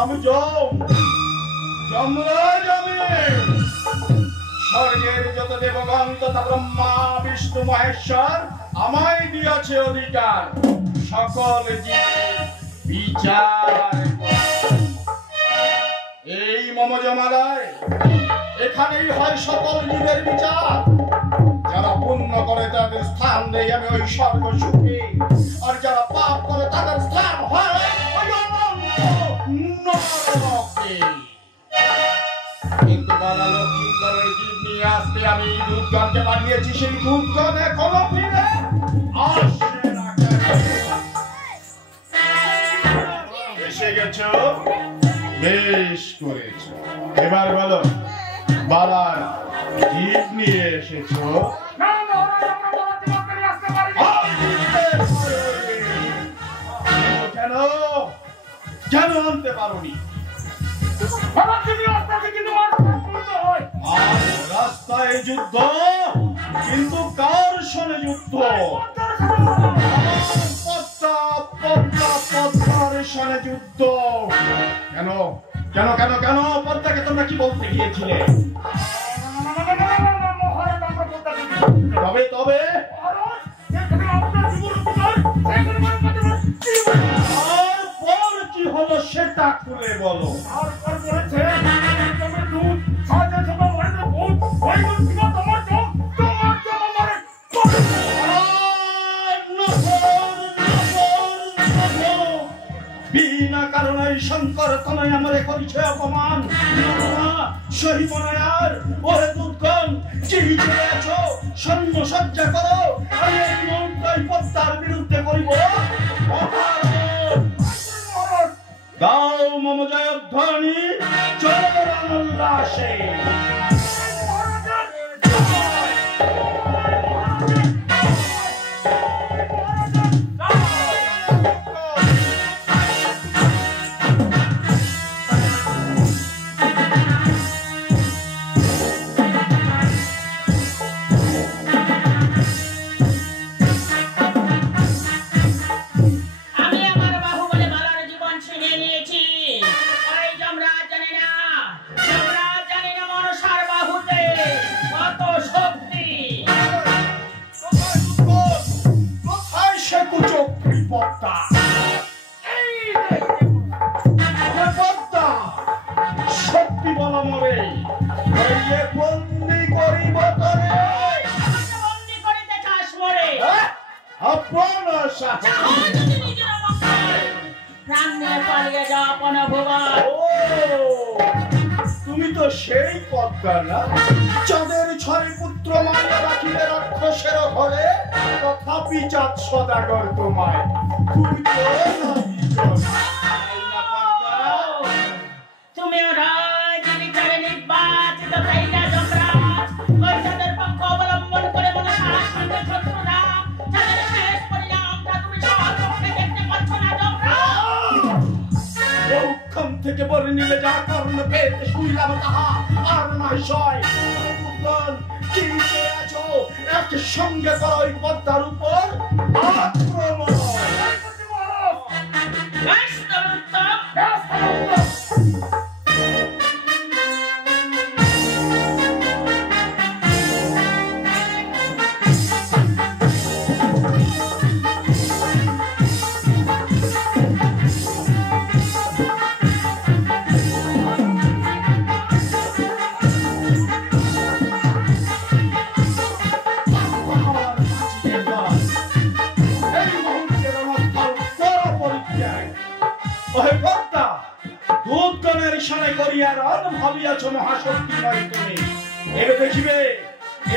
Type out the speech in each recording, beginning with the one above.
আমি যমরাজ আমি। স্বর্গের যত দেবগণ তথা ব্রহ্মা বিষ্ণু মহেশ্বর আমায় দিয়েছে অধিকার সকল জীবের বিচার। এই মম জমালয় এখানেই হয় সকল জীবের বিচার। যারা পুণ্য করে তাদের স্থান দেই আমি ওই স্বর্গ সুখে, আর যারা পাপ করে তাদের স্থান হয় ওই অনন্ত নরকে। কিন্তু বালা লক্ষ্মীন্দরের জীব নিয়ে আসতে আমি দুর্গণকে পাঠিয়েছি, সেই দুর্গণ এখনো ফিরে আসে না। এসে গেছো, বেশ করেছো। এবার বলো বালার জীব নিয়ে এসেছো? কেন কেন আনতে পারোনি? রাস্তায় যুদ্ধ, কিন্তু কার সনে যুদ্ধ? পদ্মার সনে যুদ্ধ। কেন কেন কেন কেন পদ্মাকে তোমরা কি বলতে গিয়েছিলে? তবে তবে তারপর কি হলো সেটা খুলে বলো। বিনা কারণে শঙ্কর তনয় আমারে করিছে অপমান। সহিব না আর ওরে দুর্গণ, চিড়ি চলে আছো, সৈন্য সজ্জা করো, আমি এই মুহূর্তে পদ্মার বিরুদ্ধে করিব। দাও মম জয়ধ্বনি, চলো রানোল্লাসে। তুমি তো সেই পদ্মা না, চাঁদের ছয় পুত্র মায়া রাখিবে রাক্ষসের ঘরে, তথাপি চাঁদ সদাগর তোমায়। তুমি তো তুমি রাজ বিচারে নির্বাচিত তাইলা যমরাজ, ওই চাঁদের পক্ষ অবলম্বন করে মনে সাহস সঙ্গে শত্রুরা চাঁদের শেষ পরিণামটা তুমি স্বচক্ষে দেখতে পাচ্ছ না যমরাজ। উৎখান থেকে বলে নিলে যা কর্ণ পেতে শুনলাম তাহা আর নয় সয়। কি আছো এক সঙ্গে করো ওই পদ্মার উপর আক্রমণ।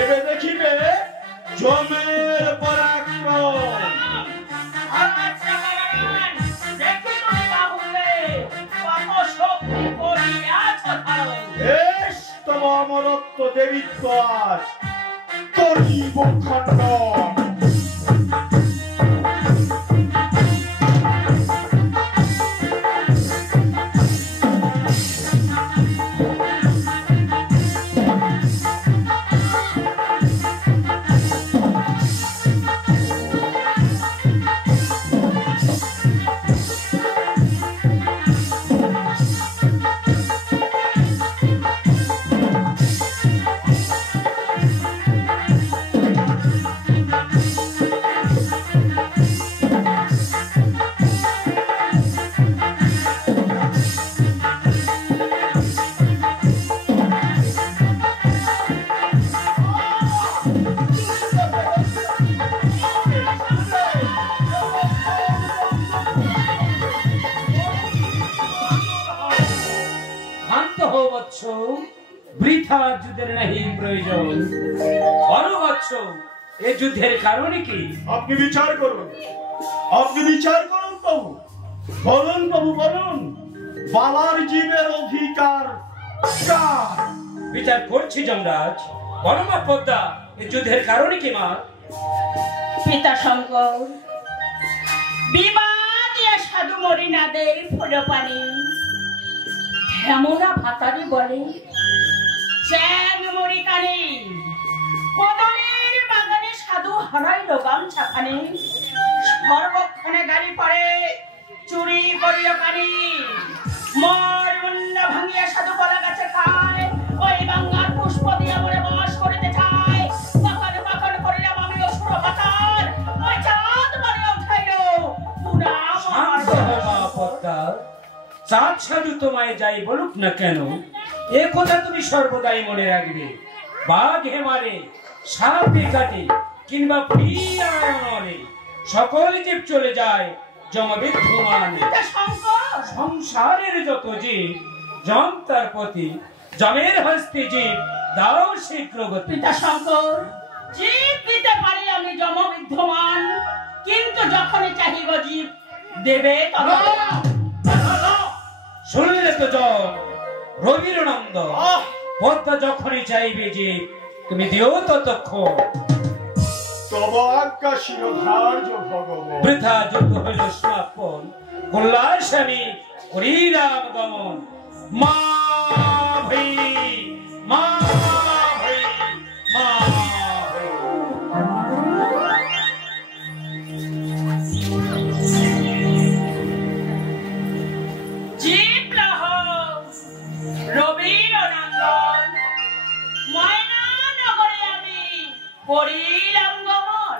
এবে দেখিবে জমের পরাক্রম। তব অমরত্ব দেবিত্ব আজ করিব খণ্ডন। প্রয়োজন। বলো বৎস, এ যুদ্ধের কারণ কি? আপনি বিচার করুন, আপনি বিচার করুন প্রভু। বলুন প্রভু, বলুন, বালার জীবের অধিকার কার? বিচার করছি যমরাজ। বলো মা পদ্মা, এ যুদ্ধের কারণ কি মা? পিতা শঙ্কর, বিবাদিয়া সাধু মরি না দেয় ফুল পানি, হেমনা ভাতারি বলে চ্যাং মরি কানে, কদলের বাগানে সাধু হারাইল গামছা খানে, সর্বক্ষণে গাড়ি পড়ে চুরি করিল কানি, মর মুন্ড ভাঙিয়া সাধু বলা গাছে খায়, ওই বাংলার পুষ্প দিয়া মরে বাস করিতে চায়, বাকার বাকার করিলাম আমি অসুর ভাতার, ওই চাঁদ মানে উঠাইল পুরা শান্ত হও মা পদ্মা। চাঁদ সাধু তোমায় যাই বলুক না কেন, এ কথা তুমি সর্বদাই মনে রাখবে। বাঘ হেমারে, সাপে কাটে, কিংবা প্রিয়ায়নে সকল জীব চলে যায় যমবিদ্ধমান। সংসারের যত জীব, যম তার পতি, যমের হস্তে জীব দাও শীঘ্র গতি। পিতা শঙ্কর, জীব দিতে পারি আমি যম বিদ্যমান, কিন্তু যখনই চাহিব জীব দেবে শুনলে তো যম রবির নন্দ, পদ্মা যখনই চাইবে জীব তুমি দিও ততক্ষণ। তব আজ্ঞা শিরোধার্য ভগবান। বৃথা যুদ্ধ হইল সমাপন, উল্লাস আমি করি রাম গমন। মা ভৈ, মা ভৈ, মা ভৈ। জীব লহ রবির নন্দন, ময়না নগরে আমি করিলাম গমন।